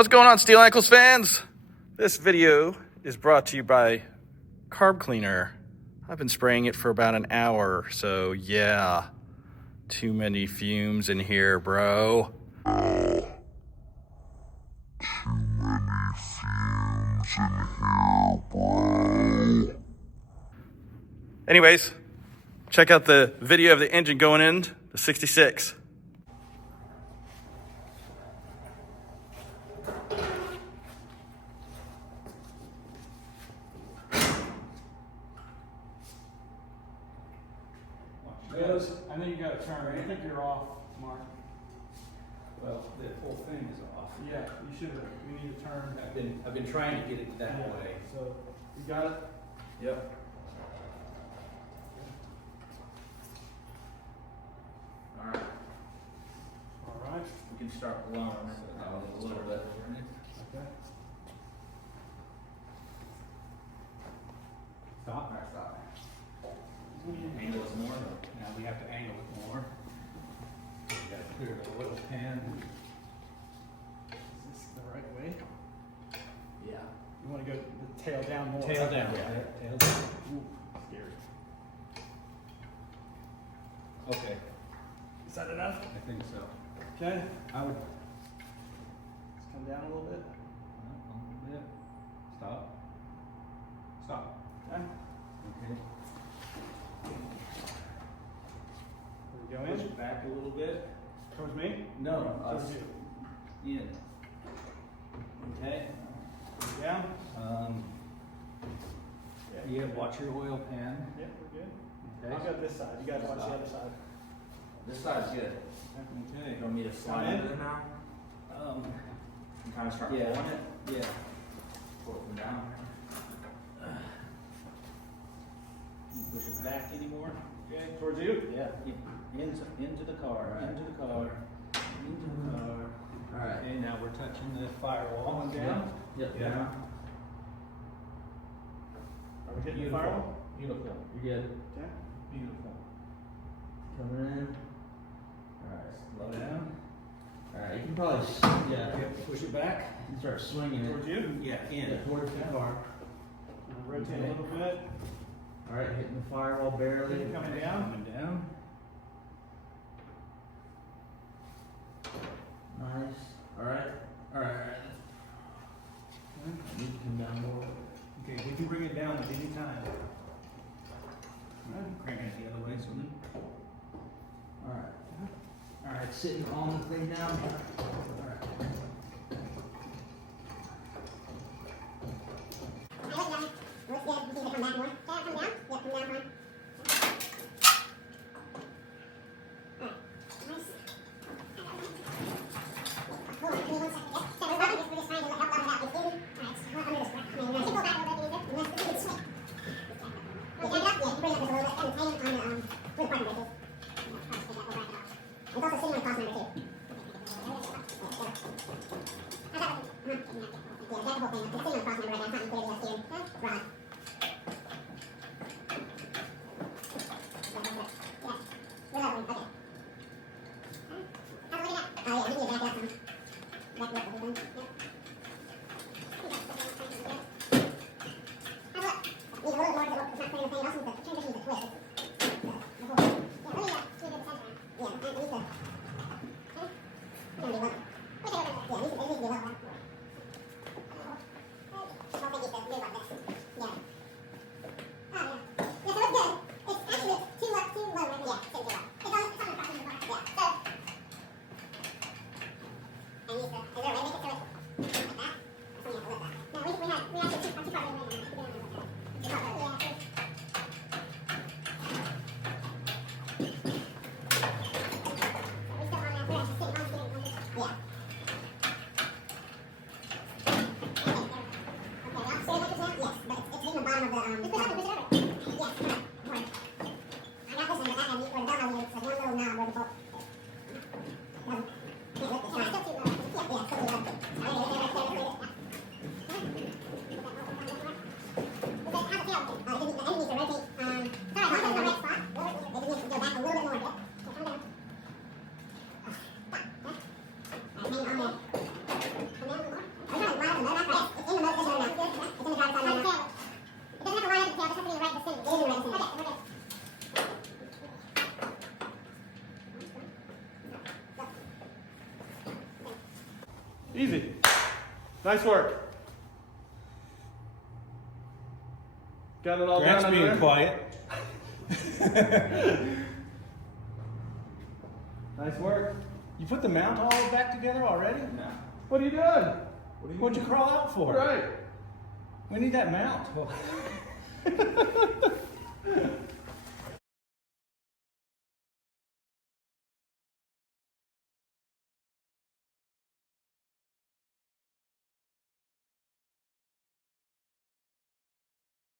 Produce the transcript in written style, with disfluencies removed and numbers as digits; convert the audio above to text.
What's going on, Steel Ankles fans? This video is brought to you by Carb Cleaner. I've been spraying it for about an hour, so yeah, too many fumes in here, bro. Too many fumes in here, bro. Anyways, check out the video of the engine going in the 66. I think you got to turn. I think you're off, Mark. Well, the whole thing is off. Yeah, you should have. You need to turn. I've been trying to get it that way. So you got it. Yep. All right. All right. We can start blowing a little bit. Okay. Stop. Stop. Angle it more. Now we have to angle it more. We got to clear the oil pan. Is this the right way? Yeah. You want to go the tail down more. Tail down. Yeah. Tail down. Ooh, scary. Okay. Is that enough? I think so. Okay. I would. Let's come down a little bit. A little bit. Stop. Stop. Okay. Okay. There we go Push in. it back a little bit. Towards me? No, Towards us. you. In. Okay. Down. Yeah, watch your oil pan. Yeah, we're good. Okay. I'll go this side. You guys watch the other side. This side's good. Okay. You want me to slide Come in. it in now? You kind of start Yeah. pulling it, Yeah. pull it from down. Push it back anymore. Okay. Towards you. Yeah. Into the car. Right. Into the car. Into the car. All right. Okay, now we're touching the firewall. Going down. Yep. Yeah. Are we hitting the Beautiful. firewall? Beautiful. You're good. Okay. Beautiful. Coming in. All right. Slow down. All right. You can probably, yeah. Okay, push it back. You can start swinging Towards it. you. Yeah, Yeah, in. towards the car. Rotate a little bit. All right. Hitting the firewall barely. Coming down. Coming down. Nice. All right. All right. All right. You can come down more. Okay, we can bring it down at any time. Crank it the other way, so All right. All right. Sitting on the thing now. All right. Easy. Nice work. Got it all Grant's done under being there? quiet. Nice work. You put the mount all back together already? What are you doing? What'd you crawl out for? Right. We need that mount.